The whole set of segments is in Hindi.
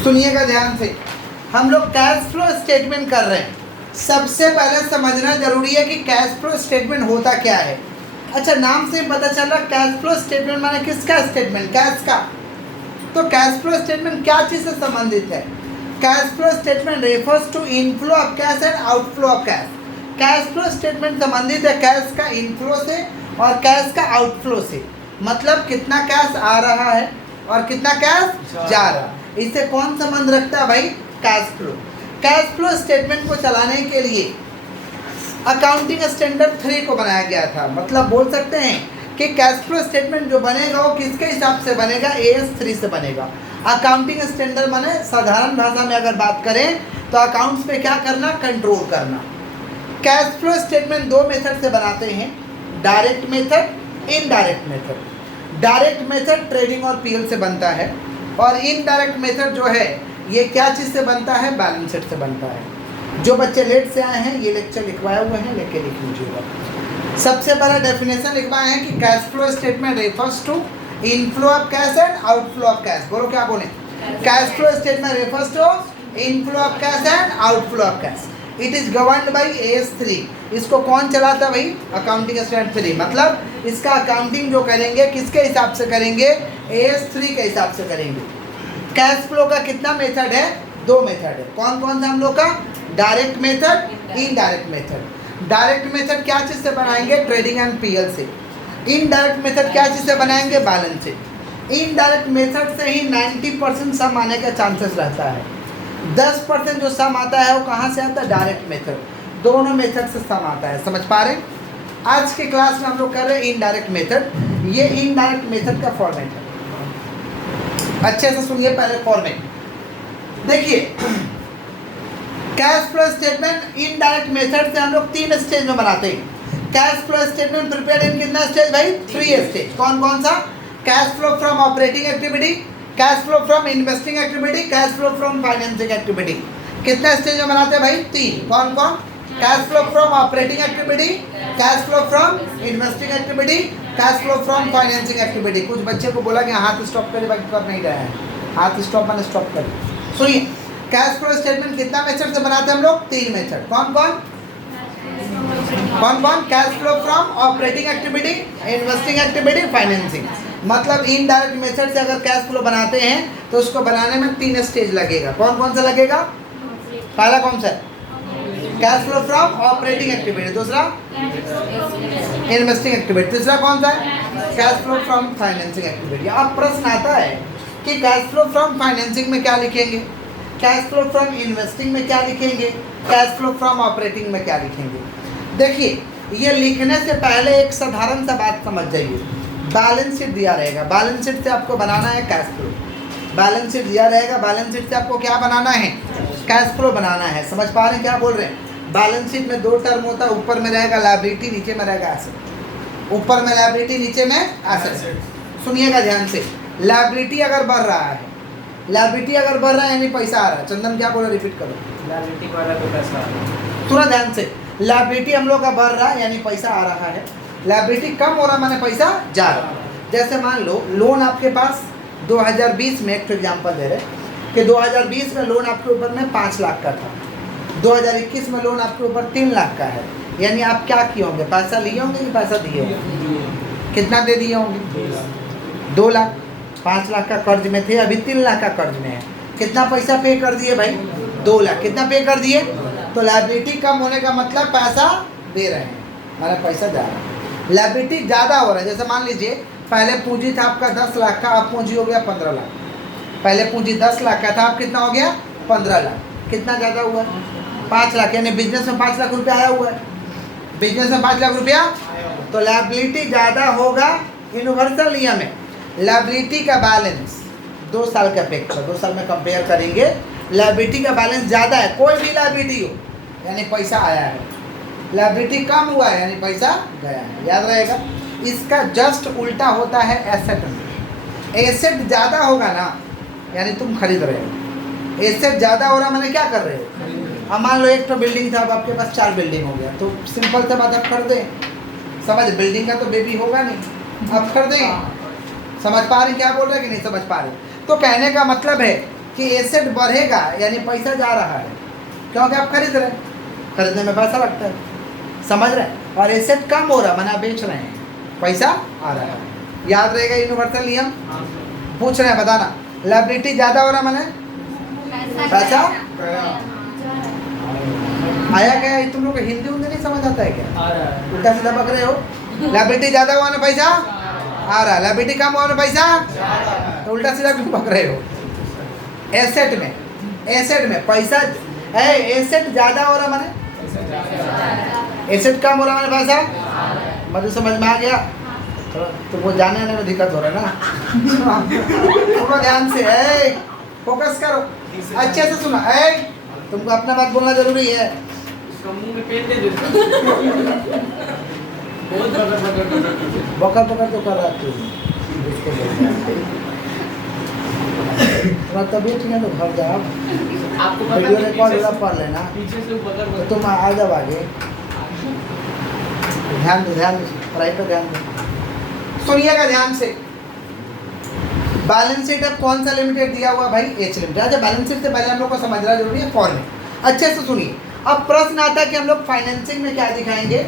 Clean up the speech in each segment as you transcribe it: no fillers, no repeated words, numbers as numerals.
सुनिएगा ध्यान से, हम लोग कैश फ्लो स्टेटमेंट कर रहे हैं। सबसे पहले समझना जरूरी है कि कैश फ्लो स्टेटमेंट होता क्या है। अच्छा, नाम से पता चल रहा कैश फ्लो स्टेटमेंट माने किसका स्टेटमेंट? कैश का। तो कैश फ्लो स्टेटमेंट क्या चीज़ से संबंधित है? Cash flow statement refers to inflow of cash and outflow of cash. Cash flow statement संबंधित है कैश का इनफ्लो से और कैश का आउटफ्लो से। मतलब कितना कैश आ रहा है और कितना कैश जा रहा है, इससे कौन संबंध रखता है भाई? Cash flow. Cash flow statement को चलाने के लिए अकाउंटिंग स्टैंडर्ड 3 को बनाया गया था। मतलब बोल सकते हैं कि कैश फ्लो स्टेटमेंट जो बनेगा वो किसके हिसाब से बनेगा? AS 3 से बनेगा। अकाउंटिंग स्टैंडर्ड माने साधारण भाषा में अगर बात करें तो अकाउंट्स पे क्या करना? कंट्रोल करना। कैश फ्लो स्टेटमेंट 2 मेथड से बनाते हैं, direct method, indirect method. Direct method trading और PL से बनता है और इनडायरेक्ट मेथड जो है ये क्या चीज़ से बनता है? बैलेंस शीट से बनता है। जो बच्चे लेट से आए हैं ये लेक्चर लिखवाए हुए हैं, लेके लिख लीजिएगा। सबसे पहला डेफिनेशन लिखवाए हैं कि cash flow statement refers to inflow of cash and outflow of cash. बोलो क्या बोले? Cash flow statement refers to inflow of cash and outflow of cash. It is governed by AS 3। इसको कौन चलाता है भाई? Accounting standard 3। मतलब इसका अकाउंटिंग जो करेंगे किसके हिसाब से करेंगे? AS 3 के हिसाब से करेंगे। कैश फ्लो का कितना मेथड है? 2 मेथड है। कौन कौन सा हम लोग का? Direct method, indirect method. Direct method क्या चीज़ से बनाएंगे? ट्रेडिंग एंड PL से। इनडायरेक्ट मेथड क्या चीज़ से बनाएंगे? Balance sheet. इनडायरेक्ट मेथड से ही 90% सम आने का चांसेस रहता है। 10% जो सम आता है वो कहाँ से आता है? Direct method. दोनों मेथड से सम आता है। समझ पा रहे हैं? आज के क्लास में हम लोग कर रहे हैं इनडायरेक्ट मेथड। ये इनडायरेक्ट मेथड का फॉर्मेट है। अच्छे से सुनिए पहले फॉर्मेट देखिए। Cash flow statement indirect method से हम लोग 3 स्टेज में बनाते हैं। Cash flow statement prepared in कितना स्टेज भाई? 3 स्टेज। कौन कौन सा? Cash flow from operating activity, cash flow from investing activity, cash flow from financing activity. कितना स्टेज में बनाते हैं भाई? 3। कौन कौन? Cash flow from operating activity, cash flow from investing activity, cash flow from financing activity. कुछ बच्चे को बोला कि हाथ स्टॉप करिए, बाकी कर नहीं रहा है। हाथ स्टॉप मैंने स्टॉप करिए। सुनिए, कैश फ्लो स्टेटमेंट कितना मेथड से बनाते हैं हम लोग? 3 मेथड। कौन कौन? कौन कौन? Cash flow from operating activity, investing activity, financing. मतलब इनडायरेक्ट मेथड से अगर कैश फ्लो बनाते हैं तो उसको बनाने में 3 स्टेज लगेगा। कौन कौन सा लगेगा? पहला कौन सा? Cash flow from operating activity. दूसरा इन्वेस्टिंग एक्टिविटी। तीसरा कौन सा है? Cash flow from financing activity. अब प्रश्न आता है कि कैश फ्लो फ्रॉम फाइनेंसिंग में क्या लिखेंगे, कैश फ्लो फ्रॉम इन्वेस्टिंग में क्या लिखेंगे, कैश फ्लो फ्रॉम ऑपरेटिंग में क्या लिखेंगे। देखिए, ये लिखने से पहले एक साधारण सा बात समझ जाइए। बैलेंस शीट दिया रहेगा, बैलेंस शीट से आपको बनाना है कैश फ्लो। बैलेंस शीट दिया रहेगा, बैलेंस शीट से आपको क्या बनाना है? कैश फ्लो बनाना है। समझ पा रहे हैं क्या बोल रहे हैं? बैलेंस शीट में 2 टर्म होता है, ऊपर में रहेगा लायबिलिटी, नीचे में रहेगा एसेट। ऊपर में लायबिलिटी, नीचे में एसेट। सुनिएगा ध्यान से, लायबिलिटी अगर बढ़ रहा है, लायबिलिटी अगर बढ़ रहा है यानी पैसा आ रहा है। चंदन क्या बोला? रिपीट करो। लायबिलिटी बढ़ रहा है तो पैसा आ रहा है। थोड़ा ध्यान से, लायबिलिटी हम लोग का बढ़ रहा है यानी पैसा आ रहा है, लायबिलिटी कम हो रहा है माने पैसा जा रहा है। जैसे मान लो लोन आपके पास 2020 में, एक एग्जाम्पल दे रहे कि 2020 में लोन आपके ऊपर में 5 लाख का था, 2021 में लोन आपके ऊपर 3 लाख का है। यानी आप क्या किए होंगे? पैसा लिए होंगे कि पैसा दिए होंगे? कितना दे दिए होंगे? 2 लाख। 5 लाख का कर्ज में थे, अभी 3 लाख का कर्ज में है। कितना पैसा पे कर दिए भाई? 2 लाख। कितना पे कर दिए? तो लायबिलिटी कम होने का मतलब पैसा दे रहे हैं, हमारा पैसा जा रहा है। लायबिलिटी ज़्यादा हो रहा है। जैसे मान लीजिए पहले पूंजी था आपका 10 लाख का, अब पूंजी हो गया 15 लाख। पहले पूंजी 10 लाख का था, अब कितना हो गया? 15 लाख। कितना ज़्यादा हुआ? 5 लाख। यानी बिजनेस में 5 लाख रुपया आया हुआ है। बिजनेस में 5 लाख रुपया, तो लायबिलिटी ज़्यादा होगा। यूनिवर्सल नियम है, लायबिलिटी का बैलेंस 2 साल के अपेक्षा 2 साल में कंपेयर करेंगे, लायबिलिटी का बैलेंस ज़्यादा है, कोई भी लायबिलिटी हो यानी पैसा आया है। लायबिलिटी कम हुआ है यानी पैसा गया है। याद रहेगा। इसका जस्ट उल्टा होता है एसेट में। एसेट ज़्यादा होगा ना यानी तुम खरीद रहे हो। एसेट ज़्यादा हो रहा मैंने क्या कर रहे हो? अब मान लो एक तो बिल्डिंग था, अब आपके पास 4 बिल्डिंग हो गया, तो सिंपल सा बात आप खरीदें। समझ, बिल्डिंग का तो बेबी होगा नहीं, आप खरीदें। समझ पा रहे क्या बोल रहे हैं कि नहीं समझ पा रहे? तो कहने का मतलब है कि एसेट बढ़ेगा यानी पैसा जा रहा है, क्योंकि आप खरीद रहे हैं, खरीदने में पैसा लगता है, समझ रहे हैं। और एसेट कम हो रहा माना बेच रहे हैं, पैसा आ रहा है। याद रहेगा यूनिवर्सल नियम। पूछ रहे हैं बताना, लायबिलिटी ज़्यादा हो रहा माने पैसा आया गया। ये तुम लोग को हिंदी उंदी नहीं समझ आता है क्या? आ रहा है। उल्टा सीधा बक रहे हो। लायबिलिटी ज़्यादा हुआ ना पैसा आ रहा, लायबिलिटी कम हुआ ना पैसा, तो उल्टा सीधा क्यों बक रहे हो? एसेट में पैसा एसेट ज़्यादा हो रहा माने एसेट कम हो रहा माने पैसा, मुझे समझ में आ गया। तुमको जाने आने में दिक्कत हो रहा है ना। थोड़ा ध्यान से फोकस करो, अच्छे से सुना। तुमको अपना बात बोलना जरूरी है। इसका मुंह में पेन दे दो। बहुत बकर बकर तो कर रहा तू। तुम्हारा तबीयत ठीक है तो घर जाओ, आपको वीडियो रिकॉर्ड वाला पढ़ लेना, पीछे से बकर तो तुम आ जाओ आगे। ध्यान दो पढ़ाई पर ध्यान दो। सुनिएगा ध्यान से। बैलेंस शीट अब कौन सा लिमिटेड दिया हुआ भाई? H limited. अच्छा, बैलेंस शीट से पहले हम लोग को समझना जरूरी है फॉर्मेट। अच्छे से सुनिए। अब प्रश्न आता है कि हम लोग फाइनेंसिंग में क्या दिखाएंगे,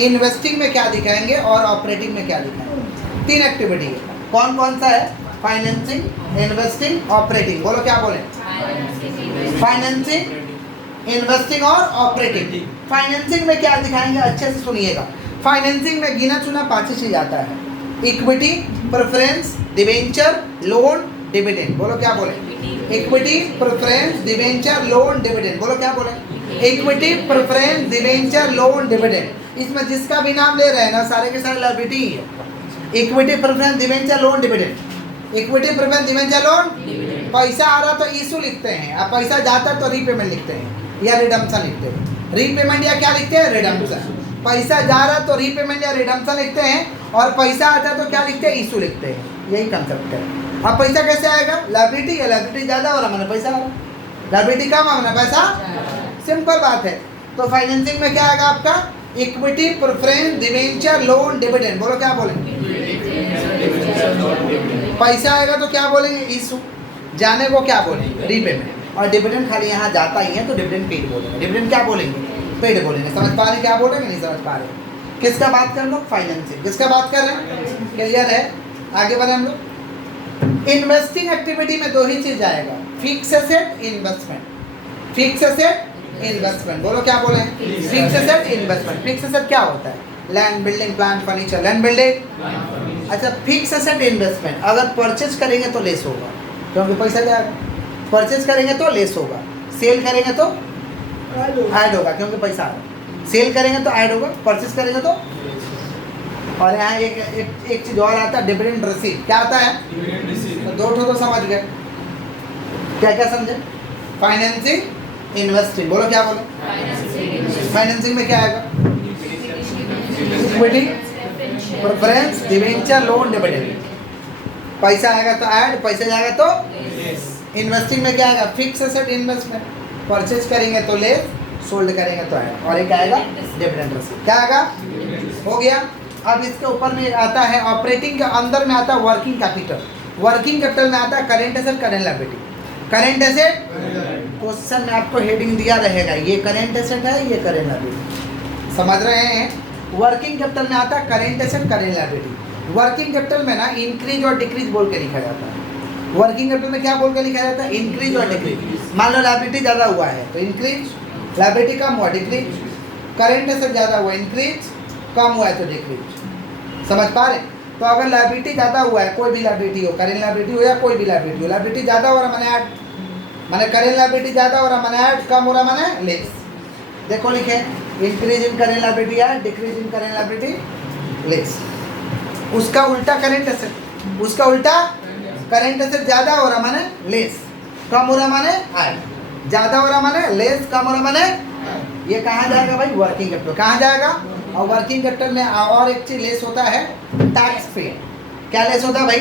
इन्वेस्टिंग में क्या दिखाएंगे और ऑपरेटिंग में क्या दिखाएंगे। 3 एक्टिविटी है। कौन कौन सा है? Financing, investing, operating. बोलो क्या बोले? फाइनेंसिंग, इन्वेस्टिंग और ऑपरेटिंग। फाइनेंसिंग में क्या दिखाएंगे? अच्छे से सुनिएगा। फाइनेंसिंग में गिना चुना 5 चीज आता है। Equity, preference, debenture, loan, dividend. बोलो क्या बोले? Equity, preference, debenture, loan, dividend. बोलो क्या बोले? Equity, preference, debenture, loan, dividend. इसमें जिसका भी नाम ले रहे हैं ना, सारे के सारे लायबिलिटी ही है। Equity, preference, debenture, loan, dividend. Equity, preference, debenture, loan. पैसा आ रहा तो इशू लिखते हैं, अब पैसा जाता तो रीपेमेंट लिखते हैं या रिडम्पशन लिखते हैं। रीपेमेंट या क्या लिखते हैं? रिडम्पशन। पैसा जा रहा तो रीपेमेंट या रिडम्पशन लिखते हैं, और पैसा आता तो क्या लिखते हैं? इशू लिखते हैं। यही कंसेप्ट है। अब पैसा कैसे आएगा? लायबिलिटी है, लायबिलिटी ज़्यादा हो रहा मैंने पैसा आ रहा, लायबिलिटी कम है मैंने पैसा। सिंपल बात है। तो फाइनेंसिंग में क्या आएगा आपका? Equity, preference, debenture, loan, dividend. बोलो क्या बोलेंगे? पैसा आएगा तो क्या बोलेंगे? इशू। जाने को क्या बोलेंगे? रीपेमेंट। और डिविडेंड खाली यहाँ जाता ही है तो डिविडेंड पेड बोलेंगे। डिविडेंड क्या बोलेंगे? पेड बोलेंगे। समझ पा रहे क्या बोलेंगे? नहीं समझ पा रहे? किसका बात कर लो? फाइनेंसिंग। किसका बात कर रहे हैं? क्लियर है? आगे बढ़े हम लोग। इन्वेस्टिंग एक्टिविटी में 2 ही चीज आएगा, fix asset, investment. Fix asset, investment. बोलो क्या बोले? Fix asset, investment. Fix asset क्या होता है? Land, building, plant, furniture. Land, building. अच्छा, फिक्स एसेट इन्वेस्टमेंट अगर परचेज करेंगे तो लेस होगा, क्योंकि पैसा जाएगा। परचेज करेंगे तो लेस होगा, सेल करेंगे तो ऐड होगा, क्योंकि पैसा आ रहा है। सेल करेंगे तो ऐड होगा, परचेज करेंगे तो। और यहाँ एक चीज और आता है, डिविडेंड रिसीव। क्या आता है? तो 2 ठो तो समझ गए। क्या क्या समझे? Financing, investing. बोलो क्या बोलो? फाइनेंसिंग में क्या आएगा? Equity, preference, debenture, loan, dividend. पैसा आएगा तो ऐड, पैसा जाएगा तो। इन्वेस्टिंग में क्या आएगा? Fix asset investment. परचेज करेंगे तो लेस, सोल्ड करेंगे तो ऐड। और एक आएगा डिविडेंड रिसीव। क्या आएगा? हो गया। अब इसके ऊपर में आता है ऑपरेटिंग के अंदर में आता है वर्किंग कैपिटल। वर्किंग कैपिटल में आता है current asset, current liability. Current asset question में आपको हेडिंग दिया रहेगा, ये करंट एसेट है, ये करंट लायबिलिटी। समझ रहे हैं? वर्किंग कैपिटल में आता है current asset, current liability. Working capital में ना इंक्रीज और डिक्रीज बोल के लिखा जाता है। वर्किंग कैपिटल में क्या बोल के लिखा जाता है? इंक्रीज और डिक्रीज। मान लो लायबिलिटी ज़्यादा हुआ है तो इंक्रीज, लायबिलिटी कम हुआ डिक्रीज। करंट एसेट ज़्यादा हुआ इंक्रीज, कम हुआ है तो डिक्रीज। समझ पा रहे? तो अगर लायबिलिटी ज़्यादा हुआ है, कोई भी लायबिलिटी हो, करेंट लायबिलिटी हो या कोई भी लायबिलिटी हो, लायबिलिटी ज़्यादा हो रहा मैंने ऐड, मैंने करेंट लायबिलिटी ज़्यादा हो रहा मैंने ऐड, कम हो रहा मैंने लेस। देखो लिखे increase in current liability add, decrease in current liability less. उसका उल्टा करेंट एसेट, उसका उल्टा करेंट एसेट ज़्यादा हो रहा मैंने लेस, कम हो रहा मैंने ऐड, ज़्यादा हो रहा मैंने लेस, कम हो रहा मैंने। ये कहाँ जाएगा भाई? Working capital. कहाँ जाएगा? और वर्किंग कैपिटल में और एक चीज लेस होता है, टैक्स पेड। क्या लेस होता है भाई?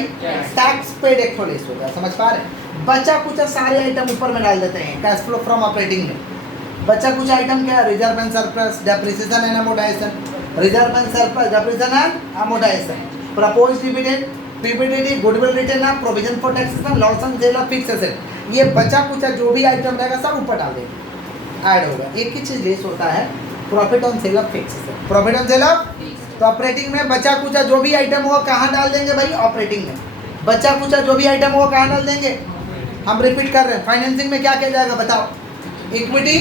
टैक्स पेड एक तो लेस होता है। समझ पा रहे? बचा कुछ सारे आइटम ऊपर में डाल देते हैं कैश फ्लो फ्रॉम ऑपरेटिंग में। बचा कुछ आइटम क्या? Reserve and surplus, depreciation and amortisation. Reserve and surplus, depreciation and amortisation. Proposed dividend, PPTD, goodwill written off, provision for taxation, loss and sale of fix asset. ये बचा कुचा जो भी आइटम रहेगा सब ऊपर डाल देंगे, ऐड होगा। एक ही चीज़ लेस होता है, profit on sale of fix asset. Profit on sale of, तो ऑपरेटिंग में बचा कुचा जो भी आइटम होगा कहाँ डाल देंगे भाई? ऑपरेटिंग में। बचा कुचा जो भी आइटम होगा कहाँ डाल देंगे? हम रिपीट कर रहे हैं। फाइनेंसिंग में क्या किया जाएगा बताओ? Equity,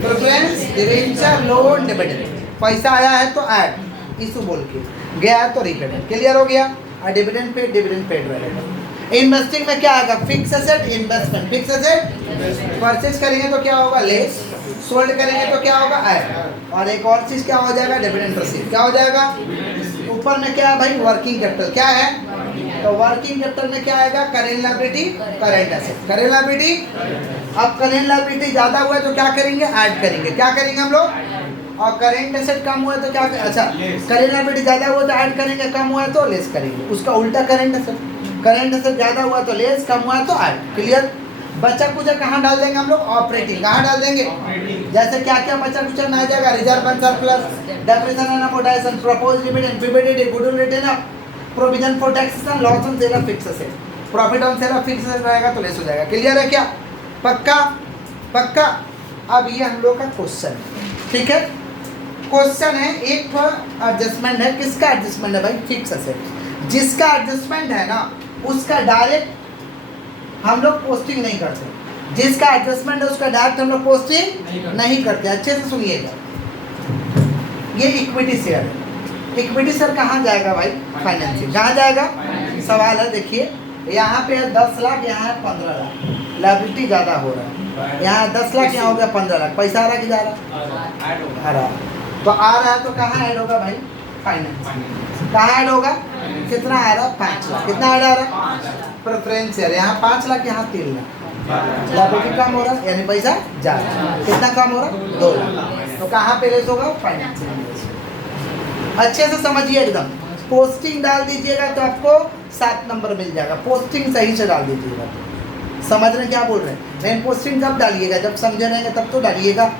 preference, debenture, loan, dividend. पैसा आया है तो ऐड, इशू बोल के, गया है तो रीपेमेंट। क्लियर हो गया? और डिविडेंड पेड रहेगा। इन्वेस्टिंग में क्या आएगा? Fix asset, investment. Fix asset purchase करेंगे तो क्या होगा? लेस। सोल्ड करेंगे तो क्या होगा? ऐड। और एक और चीज़ क्या हो जाएगा? Dividend receive. क्या हो जाएगा? ऊपर में क्या है भाई? Working capital. क्या है? तो वर्किंग कैपिटल में क्या आएगा? Current liability, current asset. Current liability, अब करेंट लायबिलिटी ज़्यादा हुआ है तो क्या करेंगे? ऐड करेंगे। क्या करेंगे हम लोग? और करेंट एसेट कम हुआ है तो क्या? अच्छा, करेंट लायबिलिटी ज़्यादा हुआ तो ऐड करेंगे, कम हुआ है तो लेस करेंगे। उसका उल्टा करेंट एसेट, करेंट एसेट ज़्यादा हुआ तो लेस, कम हुआ है तो ऐड। क्लियर? बचा कुचा कहाँ डाल देंगे हम लोग? ऑपरेटिंग। कहाँ डाल देंगे? जैसे क्या क्या बचा कुचा में आ जाएगा? Reserve and surplus, depreciation and amortisation, proposed dividend, PBDT, goodwill written off, provision for taxes and loss on sale of fix asset. Profit on sale of fix asset रहेगा तो लेस हो जाएगा। क्लियर है क्या? पक्का? पक्का। अब ये हम लोग का क्वेश्चन है, ठीक है? क्वेश्चन है, एक तो एडजस्टमेंट है। किसका एडजस्टमेंट है भाई? Fix asset. जिसका एडजस्टमेंट है ना उसका डायरेक्ट हम लोग पोस्टिंग नहीं करते। जिसका एडजस्टमेंट है उसका डायरेक्ट हम लोग पोस्टिंग नहीं करते। अच्छे से सुनिएगा, ये इक्विटी शेयर है। इक्विटी शेयर कहाँ जाएगा भाई? फाइनेंसिंग। कहाँ जाएगा? सवाल है, देखिए यहाँ पे है 10 लाख, यहाँ है 15 लाख। लायबिलिटी ज़्यादा हो रहा है, यहाँ 10 लाख, यहाँ हो गया 15 लाख। पैसा आ रहा कि जा रहा? आ रहा। तो आ रहा है तो कहाँ ऐड होगा भाई? फाइनेंस। कहाँ ऐड होगा? कितना आ रहा? 5 लाख। कितना ऐड आ रहा? प्रेफरेंस शेयर, यहाँ 5 लाख, यहाँ 3 लाख। लायबिलिटी कम हो रहा है यानी पैसा जा रहा है। कितना कम हो रहा? 2 लाख। तो कहाँ पे लेस होगा? फाइनेंस। अच्छे से समझिए एकदम। पोस्टिंग डाल दीजिएगा तो आपको 7 नंबर मिल जाएगा। पोस्टिंग सही से डाल दीजिएगा। समझ रहे हैं क्या बोल रहे हैं? नहीं, पोस्टिंग कब डालिएगा? जब समझे रहेंगे तब तो डालिएगा।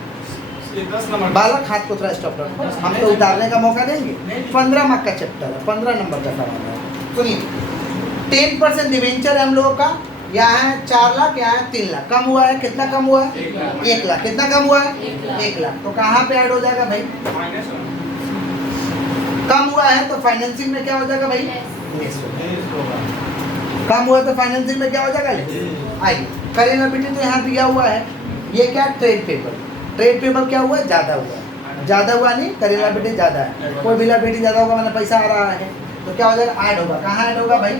10 नंबर बालक हाथ को थोड़ा स्टॉप रखो, हम तो उतारने का मौका देंगे। 15 मार्क का चैप्टर है, 15 नंबर का सवाल है। सुनिए, 10% डिवेंचर है हम लोगों का। यहाँ है 4 लाख, यहाँ है 3 लाख। कम हुआ है, कितना कम हुआ है? 1 लाख। कितना कम हुआ है? 1 लाख। तो कहाँ पे ऐड हो जाएगा भाई? कम हुआ है तो फाइनेंसिंग में क्या हो जाएगा भाई? लेस हो जाएगा। कम हुआ तो फाइनेंसिंग में क्या हो जाएगा? लेस। आइए, करेंट लायबिलिटी तो यहाँ दिया हुआ है। ये क्या? Trade payable. ट्रेड पेबल क्या हुआ है? ज़्यादा हुआ है। ज़्यादा हुआ नहीं, करेंट लायबिलिटी ज़्यादा है। कोई भी लायबिलिटी ज़्यादा होगा मतलब पैसा आ रहा है तो क्या हो जाएगा? ऐड होगा। कहाँ ऐड होगा भाई?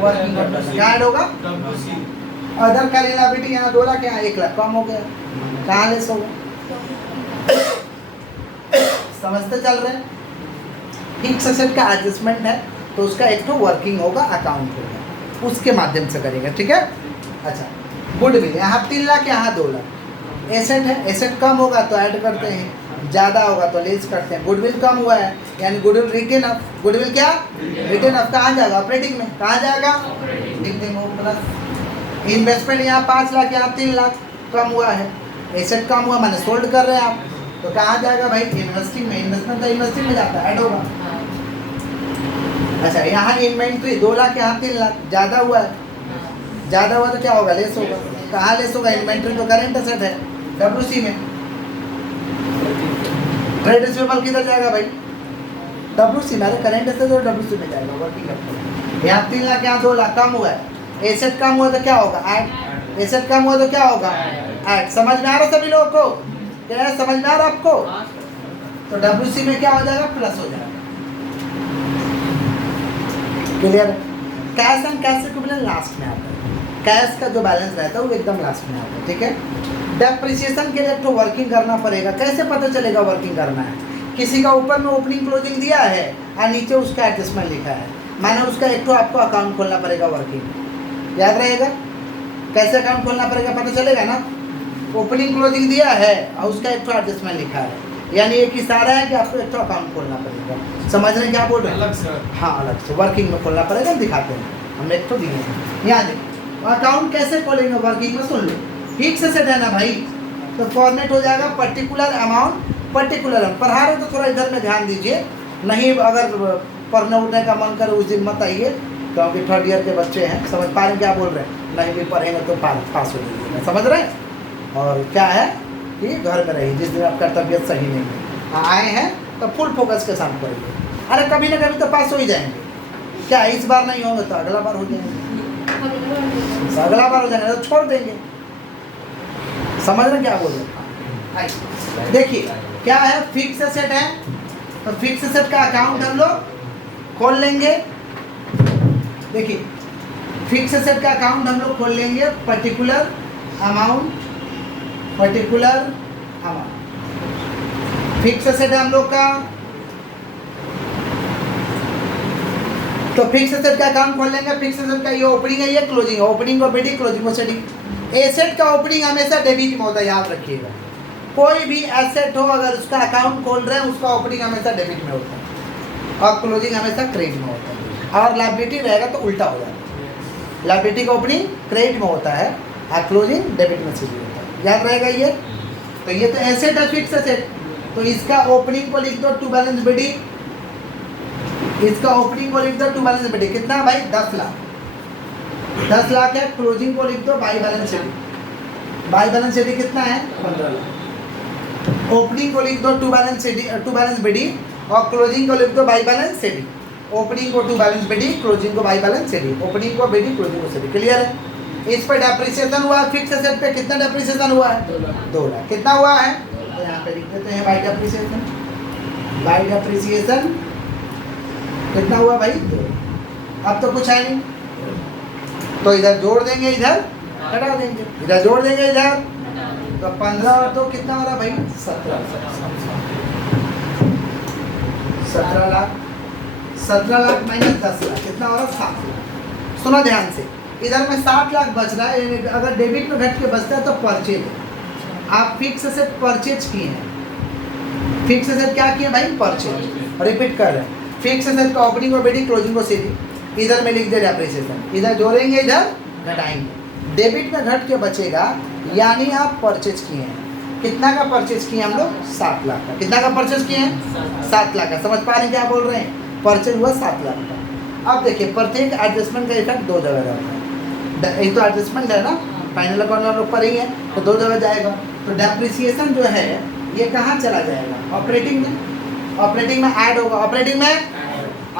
Working capital. कहाँ ऐड होगा? अदर करेंट लायबिलिटी, यहाँ 2 लाख, यहाँ 1 लाख। कम हो गया, कहाँ लेस होगा? समझते चल रहे हैं? फिक्स एसेट का एडजस्टमेंट है तो उसका एक तो वर्किंग होगा, अकाउंट होगा, उसके माध्यम से करेंगे। ठीक है? अच्छा, गुडविल यहाँ 3 लाख, यहाँ 2 लाख। एसेट है, एसेट कम होगा तो ऐड करते हैं, ज़्यादा होगा तो लेस करते हैं। गुडविल कम हुआ है यानी गुडविल रिटेन अप। गुडविल क्या? Written up. कहाँ जाएगा? ऑपरेटिंग में। कहाँ जाएगा? प्लस। इन्वेस्टमेंट यहाँ 5 लाख, यहाँ 3 लाख। कम हुआ है, एसेट कम हुआ माने सोल्ड कर रहे हैं आप, तो कहाँ जाएगा भाई? इन्वेस्टिंग में। इन्वेस्टमेंट तो इन्वेस्टिंग में जाता है, ऐड होगा। अच्छा, यहाँ इन्वेंट्री 2 लाख, यहाँ 3 लाख। ज़्यादा हुआ है, ज़्यादा हुआ तो क्या होगा? लेस होगा। कहाँ लेस होगा? इन्वेंट्री तो करेंट एसेट है, डब्ल्यूसी में। ट्रेड रिसीवेबल किधर जाएगा भाई? डब्ल्यूसी में। करेंट एसेट और डब्ल्यूसी में जाएगा, वर्किंग कैपिटल। यहाँ 3 लाख, यहाँ 2 लाख। कम हुआ है, एसेट कम हुआ तो क्या होगा? ऐड। एसेट कम हुआ तो क्या होगा? ऐड। समझ में आ रहा सभी लोगों को? क्या समझ में आ रहा आपको? तो डब्ल्यूसी में क्या हो जाएगा? प्लस हो जाएगा। Clear? Cash and cash equivalent last में आता है। कैश का जो बैलेंस रहता है वो एकदम लास्ट में आता है। ठीक है? डेप्रिसिएशन के लिए तो वर्किंग करना पड़ेगा। कैसे पता चलेगा वर्किंग करना है? किसी का ऊपर में ओपनिंग क्लोजिंग दिया है और नीचे उसका एडजस्टमेंट लिखा है, माने उसका एक तो आपको अकाउंट खोलना पड़ेगा। वर्किंग याद रहेगा? कैसे अकाउंट खोलना पड़ेगा पता चलेगा ना? ओपनिंग क्लोजिंग दिया है और उसका एक तो एडजस्टमेंट लिखा है, यानी एक इशारा है कि आपको एक तो अकाउंट खोलना पड़ेगा। समझ रहे हैं क्या बोल रहे हैं? अलग से। हाँ, अलग से वर्किंग में खोलना पड़ेगा। दिखाते हैं, हमने एक तो दिए हैं। यहाँ देखो अकाउंट कैसे खोलेंगे वर्किंग में, सुन लो। फिक्स एसेट है ना भाई, तो फॉर्मेट हो जाएगा पर्टिकुलर अमाउंट, पर्टिकुलर। पढ़ा रहे तो थोड़ा इधर में ध्यान दीजिए, नहीं अगर पढ़ने उठने का मन करे उस दिन मत आइए, क्योंकि थर्ड ईयर के बच्चे हैं, समझ पा रहे हैं क्या बोल रहे हैं, नहीं भी पढ़ेंगे तो पास हो जाएंगे, समझ रहे हैं। और क्या है कि घर में रहिए, जिस दिन आपका तबीयत सही नहीं है, आए हैं तो फुल फोकस के साथ पढ़िए। अरे कभी ना कभी तो पास हो ही जाएंगे, क्या इस बार नहीं होंगे तो अगला बार हो जाएंगे, अगला बार हो जाएंगे तो छोड़ देंगे, समझ रहे क्या बोल रहे हैं। देखिए क्या है, फिक्स एसेट है, तो फिक्स एसेट का अकाउंट हम लोग खोल लेंगे। देखिए फिक्स एसेट का अकाउंट हम लोग खोल लेंगे, पर्टिकुलर अमाउंट, फिक्स एसेट है हम लोग का, तो फिक्स एसेट का अकाउंट खोल लेंगे। फिक्स एसेट का ये ओपनिंग है, ये क्लोजिंग है, ओपनिंग को बीडी, क्लोजिंग को सेटिंग। एसेट का ओपनिंग हमेशा डेबिट में होता है, याद रखिएगा। कोई भी एसेट हो अगर उसका अकाउंट खोल रहे हैं, उसका ओपनिंग हमेशा डेबिट में होता है और क्लोजिंग हमेशा क्रेडिट में होता है। और लायबिलिटी रहेगा तो उल्टा हो जाता है, लायबिलिटी का ओपनिंग क्रेडिट में होता है और क्लोजिंग डेबिट में से होता है, याद रहेगा ये। तो ये तो एसेट है फिक्स एसेट, तो इसका ओपनिंग को लिख दो टू बैलेंस बीडी, इसका ओपनिंग को लिख दो टू बैलेंस बीडी, कितना भाई 10 लाख, 10 लाख है। क्लोजिंग को लिख दो by balance sheet, by balance sheet कितना है 15 लाख। ओपनिंग को लिख दो टू बैलेंस बीडी और क्लोजिंग को लिख दो बाई बैलेंस सीडी। ओपनिंग को टू बैलेंस बीडी, क्लोजिंग को बाई बैलेंस सीडी, ओपनिंग को बीडी, क्लोजिंग को सीडी, क्लियर है। इस पर डेप्रिसिएशन हुआ है, फिक्स एसेट पे कितना डेप्रिसिएशन हुआ है 2 लाख, कितना हुआ है तो यहाँ पे लिख देते हैं बाई डेप्रिसिएशन, बाई डेप्रिसिएशन कितना हुआ भाई 2। अब तो कुछ है नहीं, तो इधर जोड़ देंगे, इधर हटा देंगे, इधर जोड़ देंगे, इधर तो 15 और 2 कितना हो रहा भाई 17 लाख, 17 लाख माइनस 10 लाख कितना हो रहा 7 लाख। सुनो ध्यान से, इधर में 7 लाख बच रहा है, अगर डेबिट में घट के बचता है तो परचेज है। आप फिक्स एसेट परचेज किए हैं, फिक्स एसेट क्या किए भाई परचेज, रिपीट कर रहे हैं। फिक्स एसेट का ओपनिंग और बीडी, क्लोजिंग को सीडी, इधर में लिख दे डेप्रिसिएशन, इधर जोड़ेंगे, इधर घटाएंगे, डेबिट में घट के बचेगा, यानी आप परचेज किए हैं। कितना का परचेज किए हम लोग 7 लाख का, कितना का परचेज किए हैं 7 लाख का, समझ पा रहे हैं क्या बोल रहे हैं, परचेज हुआ 7 लाख का। अब देखिए प्रत्येक एडजस्टमेंट का इफेक्ट 2 जगह रहता है, एक तो एडजस्टमेंट है ना, फाइनल अकाउंट हम लोग पर ही है तो 2 जगह जाएगा। तो डेप्रिसिएशन जो है ये कहाँ चला जाएगा ऑपरेटिंग में, ऑपरेटिंग में ऐड होगा, ऑपरेटिंग में।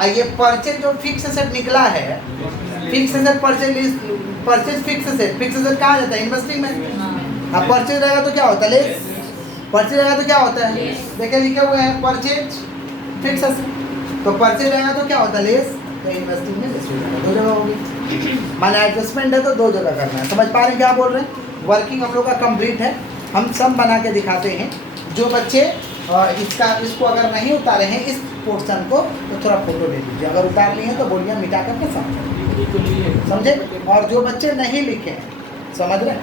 ये परचेज जो फिक्स एसेट निकला है, fix asset purchase fix asset कहाँ जाता है इन्वेस्टिंग में। अब परचेज रहेगा तो क्या होता है लेस, परचेज रहेगा तो क्या होता है, देखिए लिखे हुए हैं परचेज फिक्स एसेट, तो परचेज रहेगा तो क्या होता है लेस, तो इन्वेस्टिंग में लेस हो जाएगा, 2 जगह होगी। माना एडजस्टमेंट है तो 2 जगह करना है, समझ पा रहे हैं क्या बोल रहे हैं। वर्किंग हम लोग का कंप्लीट है, हम सब बना के दिखाते हैं। जो बच्चे इसको अगर नहीं उतारे हैं इस पोर्शन को तो थोड़ा फोटो ले लीजिए, अगर उतार लिए हैं तो बोलिए मिटा करके समझे। और जो बच्चे नहीं लिखे हैं, समझ रहे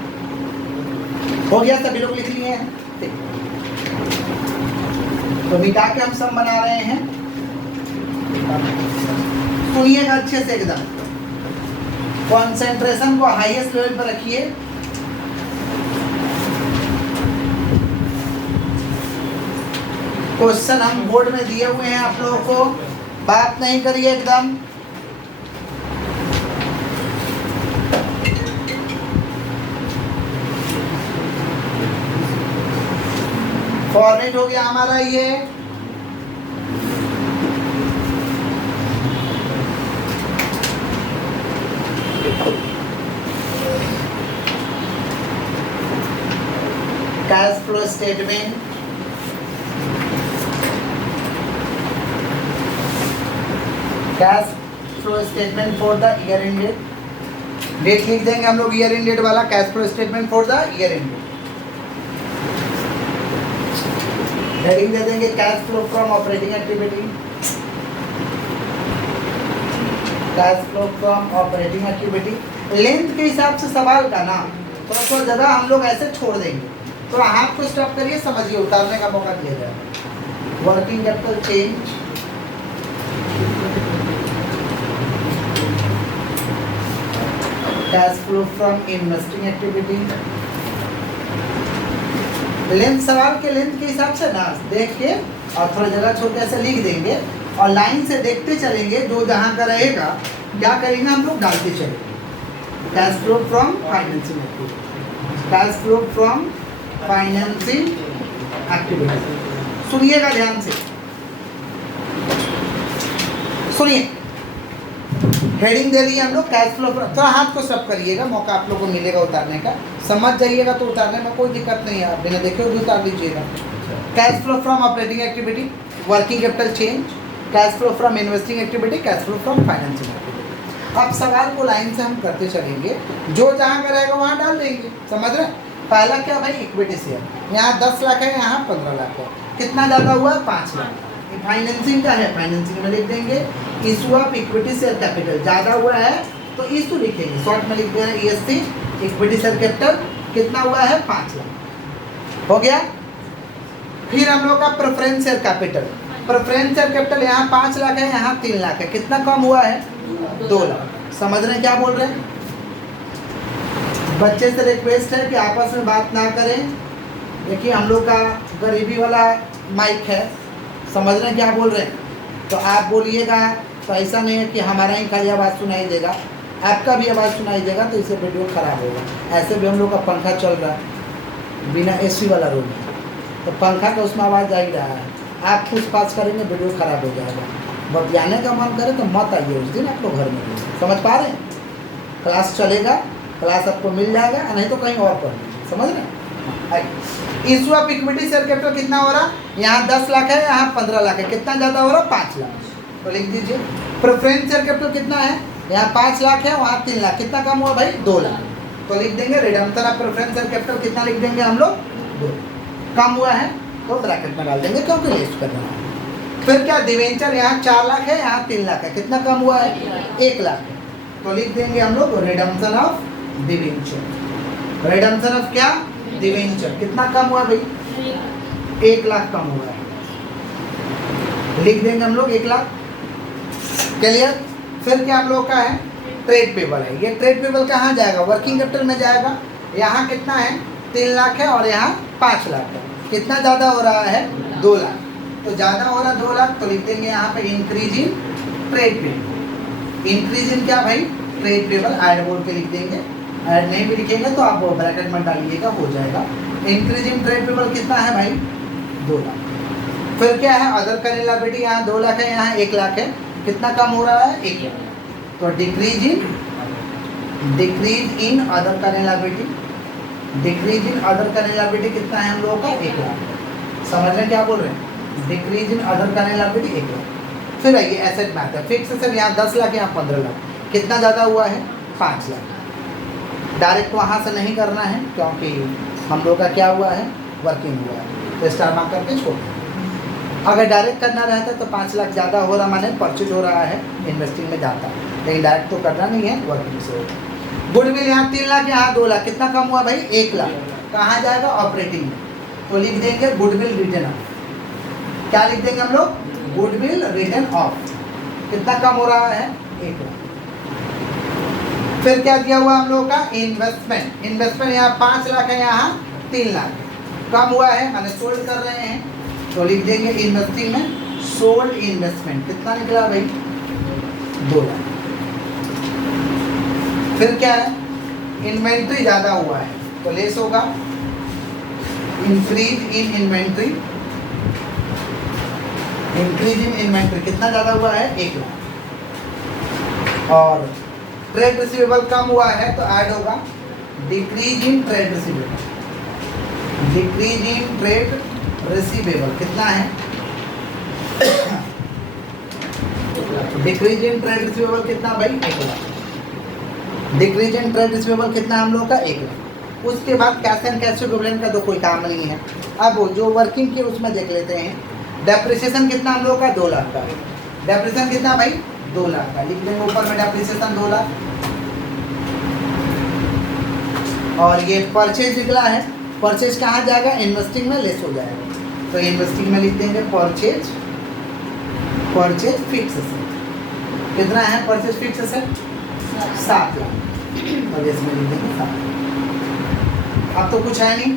हो गया, सभी लोग लिख लिए हैं, तो मिटा के हम सब बना रहे हैं। सुनिएगा अच्छे से, एकदम कंसंट्रेशन को हाईएस्ट लेवल पर रखिए। क्वेश्चन हम बोर्ड में दिए हुए हैं, आप लोगों को बात नहीं करिए एकदम। फॉर्मेट हो गया हमारा ये, cash flow statement, cash flow statement for the year end date लिख देंगे हम लोग, ईयर एंड डेट वाला cash flow statement for the year end date. Heading दे देंगे cash flow from operating activity, cash flow from operating activity. Length के हिसाब से सवाल का ना थोड़ा जगह हम लोग ऐसे छोड़ देंगे, थोड़ा हाथ को स्टॉप करिए, समझिए, उतारने का मौका दिया जाए। Working capital change, cash flow from investing activity. Length सवाल के लेंथ के हिसाब से ना देख के और थोड़ा जगह छोड़ के ऐसे लिख देंगे और लाइन से देखते चलेंगे, जो जहाँ का रहेगा क्या करेंगे हम लोग, डालते चलेंगे। Cash flow from financing activity, cash flow from financing activity. सुनिएगा ध्यान से, सुनिए। हेडिंग दे दी हम लोग कैश फ्लो। थोड़ा हाथ को सब करिएगा, मौका आप लोगों को मिलेगा उतारने का। समझ जाइएगा तो उतारने में कोई दिक्कत नहीं है, आप बिना देखे हुए उतार लीजिएगा। Cash flow from operating activity, working capital change, cash flow from investing activity, cash flow from financing activity. अब सवाल को लाइन से हम करते चलेंगे, जो जहाँ का रहेगा वहाँ डाल देंगे, समझ रहे। पहला क्या भाई, इक्विटी शेयर। यहाँ 10 लाख है, यहाँ 15 लाख है। कितना ज़्यादा हुआ, 5 लाख। फाइनेंसिंग का है, फाइनेंसिंग में लिख देंगे issue of equity share capital. ज़्यादा हुआ है तो इशू लिखेंगे, शॉर्ट में लिख देंगे ESC, इक्विटी शेयर कैपिटल। कितना हुआ है, 5 लाख। हो गया। फिर हम लोग का preference share capital. Preference share capital यहाँ 5 लाख है, यहाँ 3 लाख है। कितना कम हुआ है, 2 लाख। समझ रहे हैं क्या बोल रहे हैं। बच्चे से रिक्वेस्ट है कि आपस में बात ना करें। देखिए हम लोग का गरीबी वाला माइक है, समझ रहे हैं क्या बोल रहे हैं। तो आप बोलिएगा तो ऐसा नहीं है कि हमारा ही खाली आवाज़ सुनाई देगा, आपका भी आवाज़ सुनाई देगा, तो इससे वीडियो ख़राब होगा। ऐसे भी हम लोग का पंखा चल रहा है बिना AC वाला रूम में, तो पंखा का उसमें आवाज़ जा ही रहा है। आप कुछ पास करेंगे वीडियो ख़राब हो जाएगा। बतियाने का मन करे तो मत आइए उस दिन आप लोग घर में। समझ पा रहे हैं। क्लास चलेगा, क्लास आपको मिल जाएगा, नहीं तो कहीं और पढ़ लीजिए, समझ रहे हैं। Issue of equity share capital कितना हो रहा, यहाँ 10 लाख है, यहाँ 15 लाख है। कितना ज़्यादा हो रहा, 5 लाख। तो लिख दीजिए। प्रेफरेंस शेयर कैपिटल कितना है, यहाँ 5 लाख है, वहाँ 3 लाख। कितना कम हुआ भाई, 2 लाख। तो लिख देंगे redemption of preference share capital कितना लिख देंगे हम लोग, 2। कम हुआ है तो ब्रैकेट में डाल देंगे क्योंकि लिस्ट करना है। फिर क्या, डिवेंचर यहाँ 4 लाख है, यहाँ 3 लाख है। कितना कम हुआ है, 1 लाख है। तो लिख देंगे हम लोग redemption of debenture. Redemption of क्या, डिवेंचर। कितना कम हुआ भाई, 1 लाख कम हुआ है। लिख देंगे हम लोग 1 लाख। क्लियर। फिर क्या हम लोग का है, ट्रेड पेबल है। ये ट्रेड पेबल कहाँ जाएगा, वर्किंग कैपिटल में जाएगा। यहाँ कितना है, 3 लाख है, और यहाँ 5 लाख है। कितना ज़्यादा हो रहा है, 2 लाख। तो ज़्यादा हो रहा 2 लाख, तो लिख देंगे यहाँ पे increase in trade payable. Increase in क्या भाई, ट्रेड पेबल। ऐड बोल के लिख देंगे, ऐड नहीं भी लिखेंगे तो आप ब्रैकेट में डालिएगा, हो जाएगा। इंक्रीज इन ट्रेड पेबल कितना है भाई, 2 लाख। फिर क्या है, अदर करेंट लायबिलिटी। यहाँ 2 लाख है, यहाँ 1 लाख है। कितना कम हो रहा है, 1 लाख। तो decrease in other current liability. Decrease in other current liability कितना है हम लोगों का, 1 लाख। समझ रहे हैं क्या बोल रहे हैं। Decrease in other current liability 1 lakh. फिर आइए एसेट मैथ है। फिक्स एसेट यहाँ 10 लाख, यहाँ 15 लाख। कितना ज़्यादा हुआ है, 5 लाख। डायरेक्ट वहाँ से नहीं करना है क्योंकि हम लोग का क्या हुआ है, वर्किंग हुआ है, तो स्टार मार्क करके छोड़। अगर डायरेक्ट करना रहता तो 5 लाख ज़्यादा हो रहा, माने परचेज हो रहा है, इन्वेस्टिंग में जाता। लेकिन डायरेक्ट तो करना नहीं है, वर्किंग से होगा। गुडविल यहाँ 3 लाख, यहाँ 2 लाख। कितना कम हुआ भाई, 1 लाख। कहाँ जाएगा, ऑपरेटिंग में। तो लिख देंगे गुडविल रिटर्न ऑफ। क्या लिख देंगे हम लोग, गुडविल रिटर्न ऑफ। कितना कम हो रहा है, 1 लाख। फिर क्या दिया हुआ हम लोगों का, इन्वेस्टमेंट। इन्वेस्टमेंट यहाँ 5 लाख है, यहाँ 3 लाख। कम हुआ है, माने सोल्ड कर रहे हैं, तो लिख देंगे इन्वेस्टिंग में सोल्ड इन्वेस्टमेंट। कितना निकला भाई, 2 लाख। फिर क्या है, इन्वेंट्री ज़्यादा हुआ है तो लेस होगा, increase in inventory. Increase in inventory कितना ज़्यादा हुआ है, 1 लाख। और ट्रेड रिसीवेबल कम हुआ है तो ऐड होगा decrease in trade receivable. Decrease in trade receivable कितना है, डिक्रीज इन ट्रेड रिसीवेबल कितना भाई, 1 lakh. Decrease in trade receivable कितना हम लोग का, 1 लाख। उसके बाद कैश एंड कैश इक्विवेलेंट का तो कोई काम नहीं है। अब जो वर्किंग की उसमें देख लेते हैं। डेप्रिसिएशन कितना हम लोग का, 2 लाख का। डेप्रिसिएशन कितना भाई, 2 लाख का। लिख देंगे ऊपर में डेप्रिसिएशन 2 लाख। और ये परचेज निकला है, परचेज कहाँ जाएगा, इन्वेस्टिंग में लेस हो जाएगा। तो इन्वेस्टिंग में लिख देंगे परचेज फिक्स एसेट। कितना है परचेज फिक्स एसेट, 7 लाख। और इसमें लिख देंगे 7 लाख। अब तो कुछ है नहीं,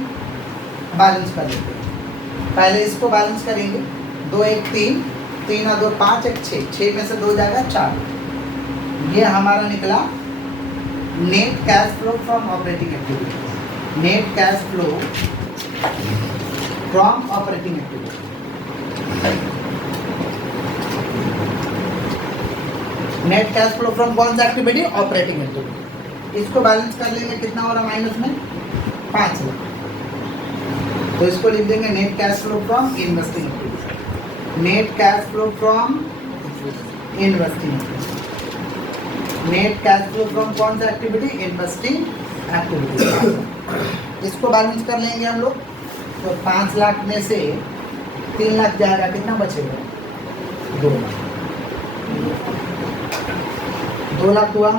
बैलेंस कर लेते हैं। पहले इसको बैलेंस करेंगे, 2 1 3, 3 और 2 5, 1 6, 6 में से 2 जाएगा 4। ये हमारा निकला net cash flow from operating activity. Net cash flow from operating activity. Net cash flow from कौन सा एक्टिविटी? Operating activity. इसको बैलेंस कर लेंगे, कितना हो रहा माइनस में? 5 लाख। तो इसको लिख देंगे net cash flow from investing activity. Net cash flow from investing activity. Net cash flow from कौन सा एक्टिविटी? Investing activity. इसको बैलेंस कर लेंगे हम लोग। तो 5 लाख में से 3 लाख जाएगा, कितना बचेगा? 2 लाख। 2 लाख हुआ।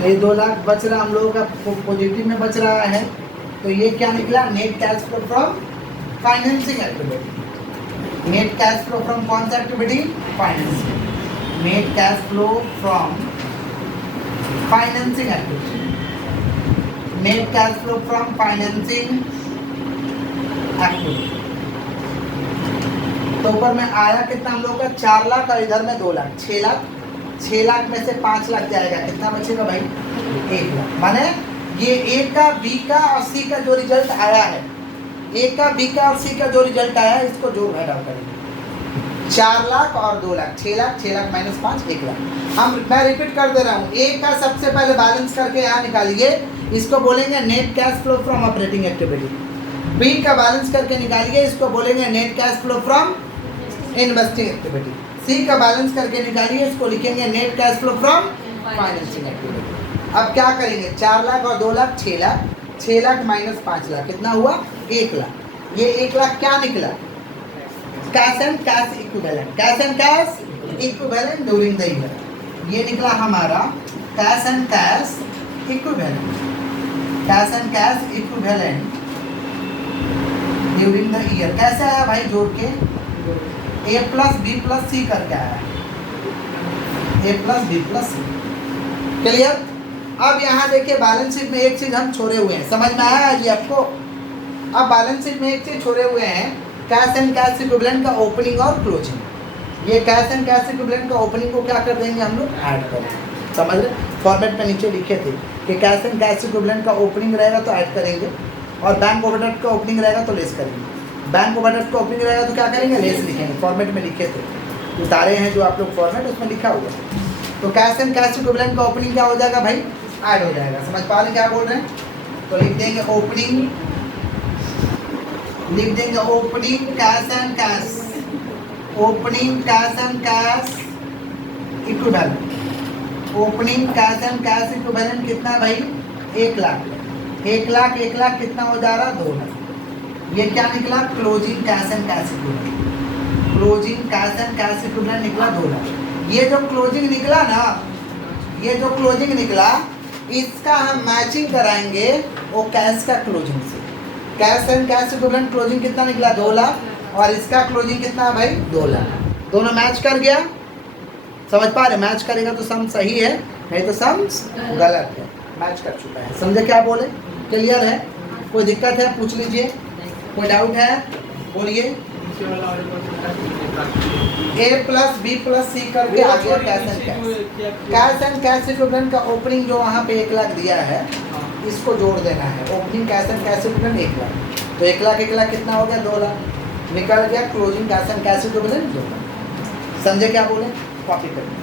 ये 2 लाख बच रहा हम लोगों का पॉजिटिव में बच रहा है। तो ये क्या निकला? Net cash flow from financing activity. Net cash flow from कौन सा activity? Financing. Net cash flow from financing activity. Net cash flow from financing activity. तो ऊपर में आया कितना हम लोग का? 4 लाख और इधर में 2 लाख, 6 लाख। 6 लाख में से 5 लाख जाएगा, कितना बचेगा भाई? 1 लाख। माने ये ए का, बी का और सी का जो रिजल्ट आया है, ए का, बी का और सी का जो रिजल्ट आया है, इसको जोड़ घटा करेंगे। 4 लाख और 2 लाख, 6 लाख। 6 लाख माइनस 5, 1 लाख। मैं रिपीट कर दे रहा हूँ। ए का सबसे पहले बैलेंस करके यहाँ निकालिए, इसको बोलेंगे net cash flow from operating activity. B का बैलेंस करके निकालिए, इसको बोलेंगे net cash flow from investing activity. C का बैलेंस करके निकालिए, इसको लिखेंगे net cash flow from financing activity. अब क्या करेंगे? 4 लाख और 2 लाख, 6 लाख। 6 लाख माइनस 5 लाख, कितना हुआ? 1 लाख। ये 1 लाख क्या निकला? Cash and cash equivalent. Cash and cash equivalent during the year. ये निकला हमारा cash and cash equivalent. Cash and cash equivalent during the year. कैसे आया भाई? जोड़ के ए प्लस बी प्लस सी करके आया। ए प्लस बी प्लस सी। क्लियर? अब यहाँ देखिए बैलेंस शीट में एक चीज हम छोड़े हुए हैं, समझ में आया जी आपको? अब बैलेंस शीट में एक चीज छोड़े हुए हैं, कैश एंड कैश इक्विवेलेंट का ओपनिंग और क्लोजिंग। ये कैश एंड कैश इक्विवेलेंट का ओपनिंग को क्या कर देंगे हम लोग? ऐड करेंगे। समझ रहे? फॉर्मेट में नीचे लिखे थे कि कैश एंड कैश इक्विवेलेंट का ओपनिंग रहेगा तो ऐड करेंगे, और बैंक ओवरड्राफ्ट का ओपनिंग रहेगा तो लेस करेंगे। बैंक ओवरड्राफ्ट का ओपनिंग रहेगा तो क्या करेंगे? लेस लिखेंगे। फॉर्मेट में लिखे थे, उतारे हैं जो आप लोग फॉर्मेट, उसमें लिखा हुआ है। तो कैश एंड कैश इक्विवेलेंट का ओपनिंग क्या हो जाएगा भाई? ऐड हो जाएगा। समझ पा रहे क्या बोल रहे हैं? तो लिख देंगे ओपनिंग, लिख देंगे opening cash and cash, opening cash and cash equivalent. Opening cash and cash equivalent कितना भाई? 1 लाख। 1 लाख 1 लाख कितना हो जा रहा? 2 लाख। ये क्या निकला? Closing cash and cash equivalent. Closing cash and cash equivalent निकला 2 लाख। ये जो क्लोजिंग निकला ना, ये जो क्लोजिंग निकला, इसका हम मैचिंग कराएंगे वो कैश का क्लोजिंग से। Cash and cash equivalent closing कितना निकला? 2 लाख। और इसका क्लोजिंग कितना है भाई? 2 लाख। दोनों मैच कर गया। समझ पा रहे? मैच करेगा तो सम सही है, नहीं तो सम गलत है। मैच कर चुका है। समझे क्या बोले? क्लियर है? कोई दिक्कत है पूछ लीजिए, कोई डाउट है बोलिए। ए प्लस बी प्लस सी करके आ गया cash and cash. Cash and cash equivalent का ओपनिंग जो वहाँ पे 1 लाख दिया है, इसको जोड़ देना है। Opening cash and cash equivalent 1 lakh. तो 1 लाख 1 लाख कितना हो गया? 2 लाख। निकल गया closing cash and cash equivalent 2 lakh. समझे क्या बोले? कॉपी करिए।